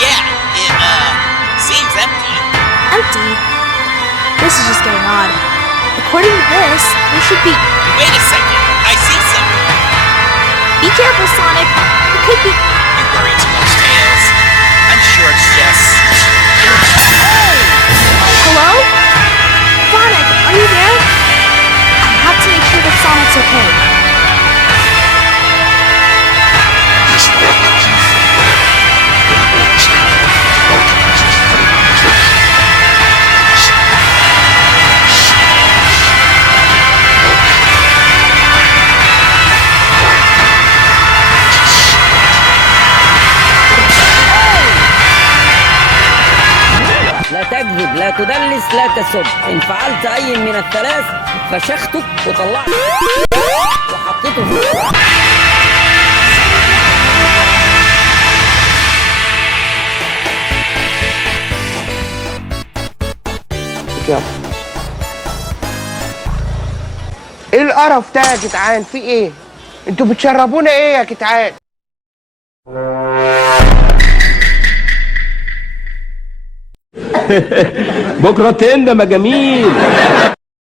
Yeah, it, seems empty. Empty? This is just getting odd. According to this, there should be... Wait a second, I see something. Be careful, Sonic. It could be... You worry too much, Tails. I'm sure it's just... Hello? Sonic, are you there? I have to make sure that Sonic's okay. لا تكذب، لا تدلس، لا تسب. إن فعلت أي من الثلاث فشختك وطلعت وحطيته في ايه القرف ده يا جدعان؟ في ايه؟ انتوا بتشربونا ايه يا جدعان؟ بكره تندم يا جميل.